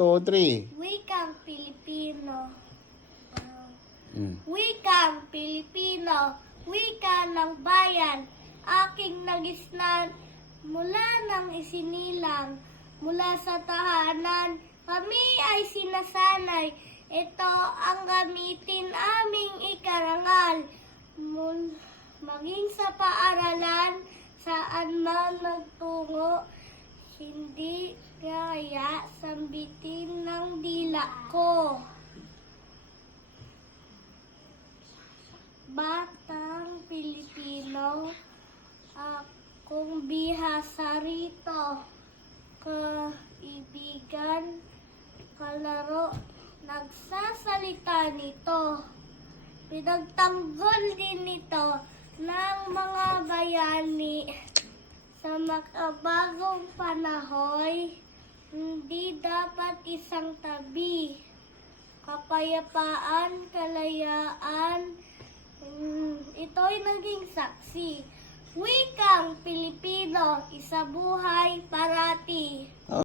2, 3. Wikang Pilipino. Mm. Wikang Pilipino, wika ng bayan, aking nagisnan mula nang isinilang. Mula sa tahanan, kami ay sinasanay. Ito ang gamitin aming ikarangal. Maging sa paaralan, saan man nagtungo, hindi kaya sambitin ng dila ko. Batang Pilipino, akong bihasa rito. Kaibigan, kalaro, nagsasalita nito. Pinagtanggol din nito ng mga bayani sa makabagong panahon. Hindi dapat isang tabi. Kapayapaan, kalayaan, ito'y naging saksi. Wikang Pilipino, isa buhay parati.